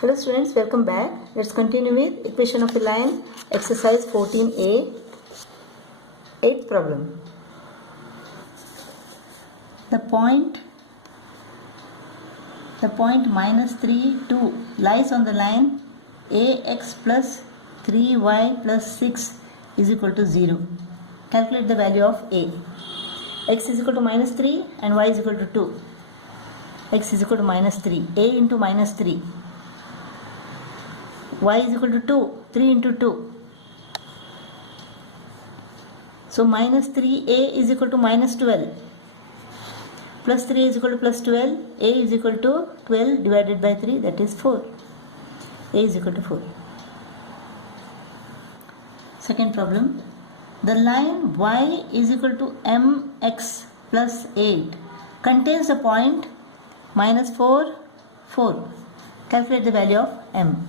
Hello students, welcome back. Let's continue with equation of a line, exercise 14a, 8th problem. The point minus 3, 2 lies on the line ax plus 3y plus 6 is equal to 0. Calculate the value of a. X is equal to minus 3 and y is equal to 2. X is equal to minus 3. A into minus 3. Y is equal to 2. 3 into 2. So minus 3a is equal to minus 12. Plus 3 is equal to plus 12. A is equal to 12 divided by 3, that is 4. A is equal to 4. Second problem. The line y is equal to mx plus 8 contains the point minus 4, 4. Calculate the value of m.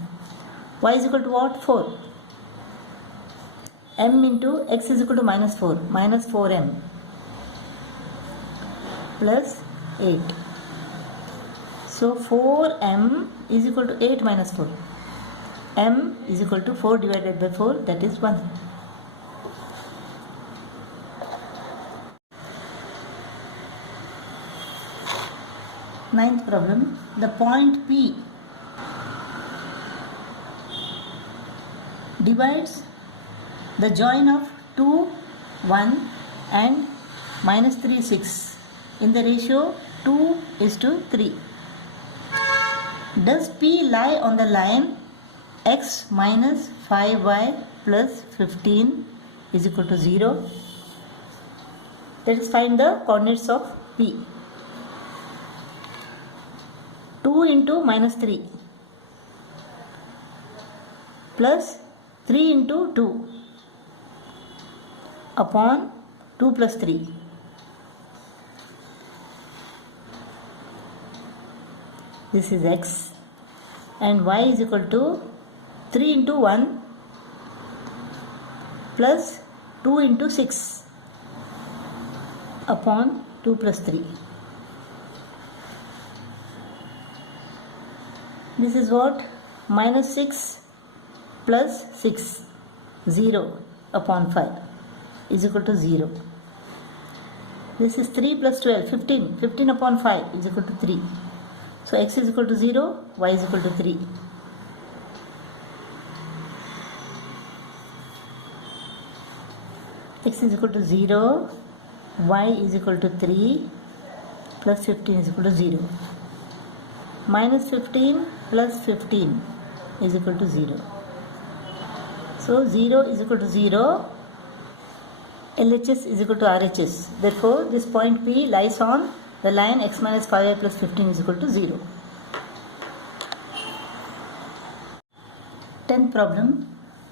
Y is equal to what? 4. M into x is equal to minus 4. Minus 4m plus 8. So 4m is equal to 8 minus 4. M is equal to 4 divided by 4, that is 1. Ninth problem. The point P divides the join of 2, 1 and minus 3, 6 in the ratio 2:3. Does P lie on the line x minus 5y plus 15 is equal to 0? Let us find the coordinates of P. 2 into minus 3 plus 3 into 2 upon 2 plus 3. This is x and y is equal to 3 into 1 plus 2 into 6 upon 2 plus 3. This is what? Minus 6 plus 6, 0 upon 5 is equal to 0. This is 3 plus 12, 15. 15 upon 5 is equal to 3. So x is equal to 0, y is equal to 3. X is equal to 0, y is equal to 3, plus 15 is equal to 0. Minus 15 plus 15 is equal to 0. So 0 is equal to 0, LHS is equal to RHS. Therefore, this point P lies on the line x minus 5y plus 15 is equal to 0. 10th problem.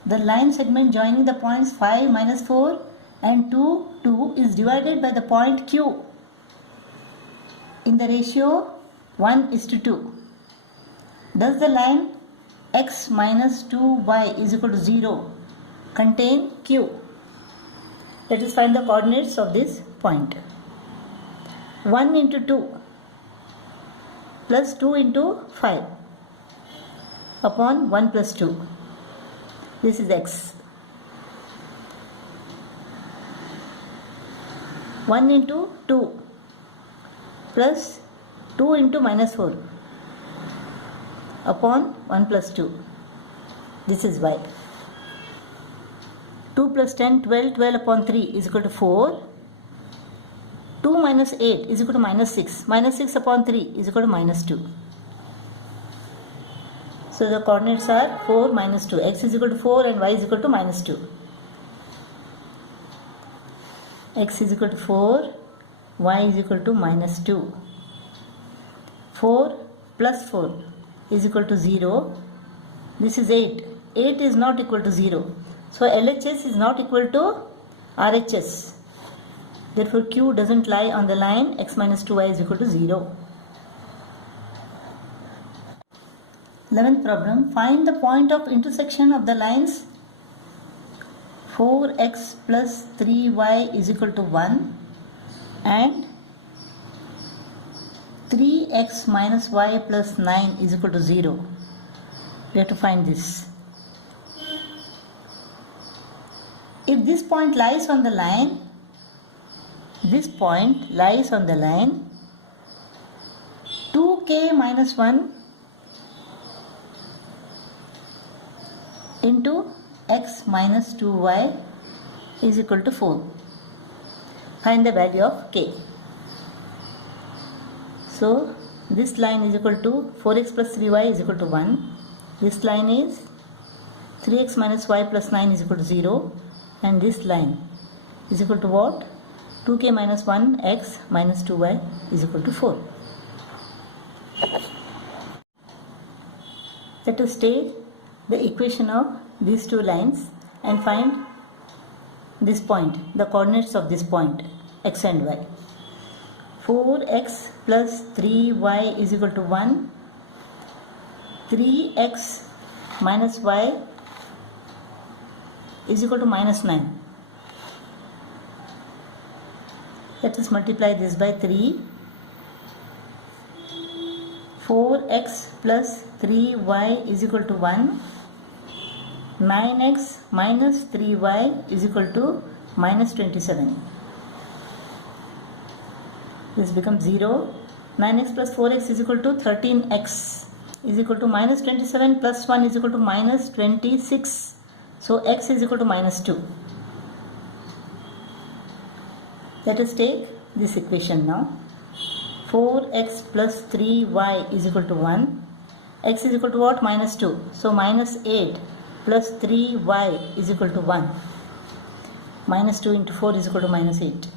The line segment joining the points 5, minus 4 and 2, 2 is divided by the point Q in the ratio 1:2. Does the line x minus 2y is equal to 0 contain Q? Let us find the coordinates of this point. 1 into 2 plus 2 into 5 upon 1 plus 2. This is x. 1 into 2 plus 2 into minus 4 upon 1 plus 2. This is y. 2 plus 10, 12, 12 upon 3 is equal to 4. 2 minus 8 is equal to minus 6. Minus 6 upon 3 is equal to minus 2. So the coordinates are 4, minus 2. X is equal to 4 and y is equal to minus 2. X is equal to 4, y is equal to minus 2. 4 plus 4 is equal to 0. This is 8. 8 is not equal to 0. So LHS is not equal to RHS. Therefore Q doesn't lie on the line x minus 2y is equal to 0. 11th problem. Find the point of intersection of the lines 4x plus 3y is equal to 1 and 3x minus y plus 9 is equal to 0. We have to find this. If this point lies on the line, this point lies on the line 2k minus 1 into x minus 2y is equal to 4. Find the value of k. So this line is equal to 4x plus 3y is equal to 1. This line is 3x minus y plus 9 is equal to 0. And this line is equal to what? 2k minus 1 x minus 2y is equal to 4. Let us take the equation of these two lines and find this point, the coordinates of this point, x and y. 4x plus 3y is equal to 1. 3x minus y is equal to minus 9. Let us multiply this by 3. 4x plus 3y is equal to 1. 9x minus 3y is equal to minus 27. This becomes 0. 9x plus 4x is equal to 13x is equal to minus 27 plus 1 is equal to minus 26. So x is equal to minus 2. Let us take this equation now. 4x plus 3y is equal to 1. X is equal to what? Minus 2. So minus 8 plus 3y is equal to 1. Minus 2 into 4 is equal to minus 8.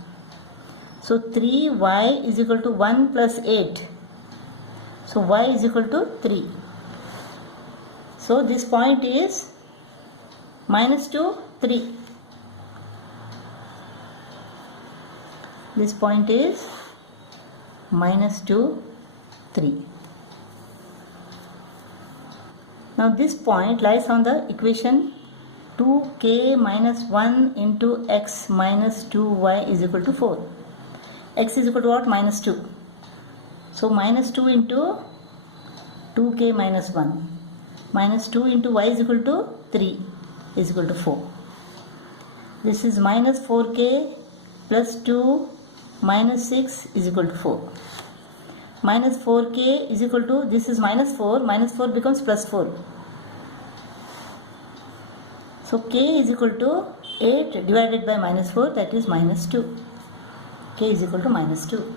So 3y is equal to 1 plus 8. So y is equal to 3. So this point is minus 2, 3. This point is minus 2, 3. Now this point lies on the equation 2k minus 1 into x minus 2y is equal to 4. X is equal to what? Minus 2. So minus 2 into 2k minus 1. Minus 2 into y is equal to 3 is equal to 4. This is minus 4k plus 2 minus 6 is equal to 4. Minus 4k is equal to, this is minus 4, minus 4 becomes plus 4. So k is equal to 8 divided by minus 4, that is minus 2. K is equal to minus 2.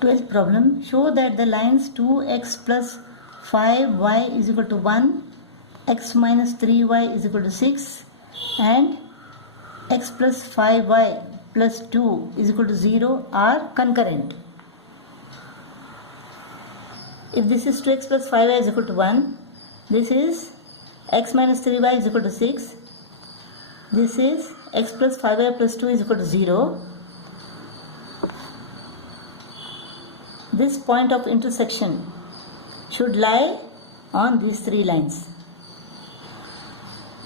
12th problem, show that the lines 2x plus 5y is equal to 1, x minus 3y is equal to 6 and x plus 5y plus 2 is equal to 0 are concurrent. If this is 2x plus 5y is equal to 1, this is x minus 3y is equal to 6, this is x plus 5y plus 2 is equal to 0. This point of intersection should lie on these three lines.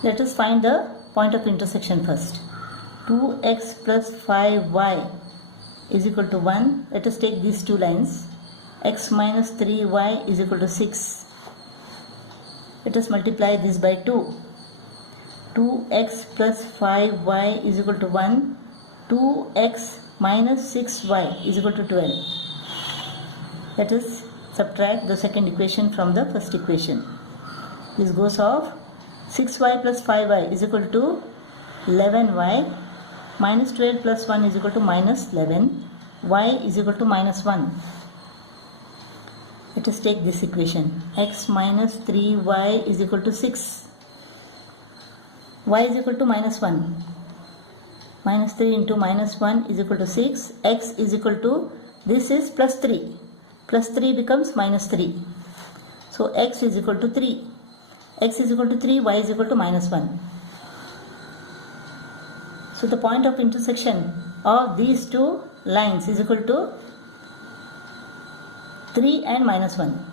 Let us find the point of intersection first. 2x plus 5y is equal to 1. Let us take these two lines. X minus 3y is equal to 6. Let us multiply this by 2. 2x plus 5y is equal to 1. 2x minus 6y is equal to 12. Let us subtract the second equation from the first equation. This goes off. 6y plus 5y is equal to 11y. Minus 12 plus 1 is equal to minus 11. Y is equal to minus 1. Let us take this equation. X minus 3y is equal to 6. Y is equal to minus 1. Minus 3 into minus 1 is equal to 6. X is equal to, this is plus 3. Plus 3 becomes minus 3. So x is equal to 3. X is equal to 3, y is equal to minus 1. So the point of intersection of these two lines is equal to 3 and minus 1.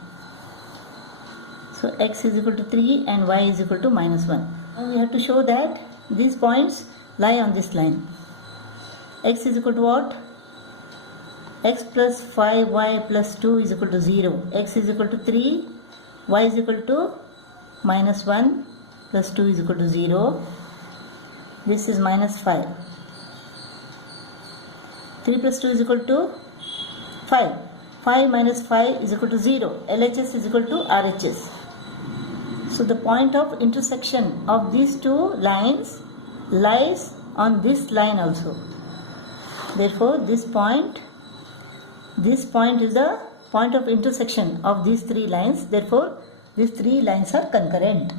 So x is equal to 3 and y is equal to minus 1. Now we have to show that these points lie on this line. X is equal to what? X plus 5y plus 2 is equal to 0. X is equal to 3. y is equal to minus 1 plus 2 is equal to 0. This is minus 5. 3 plus 2 is equal to 5. 5 minus 5 is equal to 0. LHS is equal to RHS. So the point of intersection of these two lines lies on this line also. Therefore, this point is the point of intersection of these three lines. Therefore, these three lines are concurrent.